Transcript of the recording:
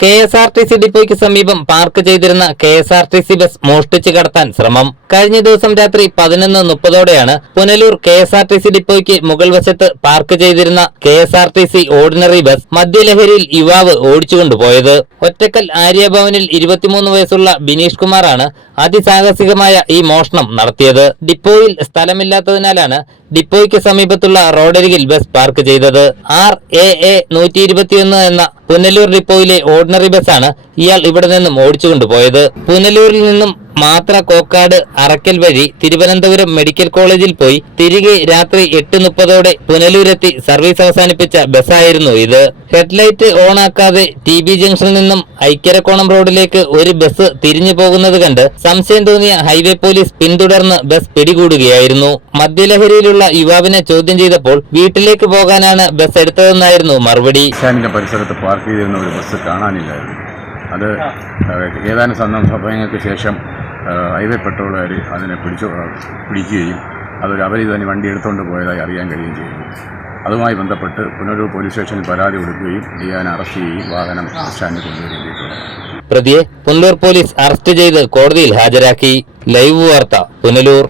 K S R T C ഡിപ്പോയ്ക്ക് സമീപം park ചെയ്തിരുന്ന K S R T C bus മോഷ്ടിച്ചു കടത്താൻ ശ്രമം. കഴിഞ്ഞ ദിവസം രാത്രി പതിനൊന്ന് മുപ്പതോടെയാണ് Punalur K S R T C ഡിപ്പോയ്ക്ക് മുകൾ വശത്ത് പാർക്ക് ചെയ്തിരുന്ന K S R T C ordinary bus മദ്യലഹരിയിൽ യുവാവ് ഓടിച്ചുകൊണ്ടുപോയത്. ഒറ്റക്കൽ ആര്യഭവനിൽ ഇരുപത്തിമൂന്ന് വയസ്സുള്ള ബിനീഷ് കുമാറാണ് അതിസാഹസികമായ ഈ മോഷണം നടത്തിയത് ഡിപ്പോയിൽ സ്ഥലമില്ലാത്തതിനാലാണ് ഡിപ്പോയ്ക്ക് സമീപത്തുള്ള റോഡരികിൽ ബസ് പാർക്ക് ചെയ്തത്. ആർ എ എ നൂറ്റി ഇരുപത്തിയൊന്ന് എന്ന പുനലൂർ ഡിപ്പോയിലെ ഓർഡിനറി ബസ്സാണ് ഇയാൾ ഇവിടെ നിന്നും ഓടിച്ചുകൊണ്ടുപോയത്. പുനലൂരിൽ നിന്നും മാത്ര കോക്കാട് അറക്കൽ വഴി തിരുവനന്തപുരം മെഡിക്കൽ കോളേജിൽ പോയി തിരികെ രാത്രി എട്ട് മുപ്പതോടെ പുനലൂരെത്തി സർവീസ് അവസാനിപ്പിച്ച ബസ്സായിരുന്നു ഇത്. ഹെഡ്ലൈറ്റ് ഓൺ ആക്കാതെ ടി ബി ജംഗ്ഷനിൽ നിന്നും ഐക്യരക്കോണം റോഡിലേക്ക് ഒരു ബസ് തിരിഞ്ഞു പോകുന്നത് കണ്ട് സംശയം തോന്നിയ ഹൈവേ പോലീസ് പിന്തുടർന്ന് ബസ് പിടികൂടുകയായിരുന്നു. മദ്യലഹരിയിലുള്ള യുവാവിനെ ചോദ്യം ചെയ്തപ്പോൾ വീട്ടിലേക്ക് പോകാനാണ് ബസ് എടുത്തതെന്നായിരുന്നു മറുപടി. പരിസരത്ത് പാർക്ക് ചെയ്തിരുന്ന ഒരു ബസ് കാണാനില്ലായിരുന്നു. അത് ഏതാനും സന്ദർഭങ്ങൾക്ക് ശേഷം ഹൈവേ പെട്രോളുകാർ അതിനെ പിടിച്ചു പിടിക്കുകയും അതൊരു അവർ തന്നെ വണ്ടി എടുത്തുകൊണ്ട് പോയതായി അറിയാൻ കഴിയുകയും ചെയ്തു. അതുമായി ബന്ധപ്പെട്ട് പുനലൂർ പോലീസ് സ്റ്റേഷനിൽ പരാതി കൊടുക്കുകയും ഡിയാൻ അറസ്റ്റ് ചെയ്യുകയും വാഹനം സ്റ്റാൻഡിൽ കൊണ്ടുവരികയും ചെയ്തിട്ടുണ്ട് പ്രതിയെ പുനലൂർ പോലീസ് അറസ്റ്റ് ചെയ്ത് കോടതിയിൽ ഹാജരാക്കി. ലൈവ് വാർത്ത പുനലൂർ.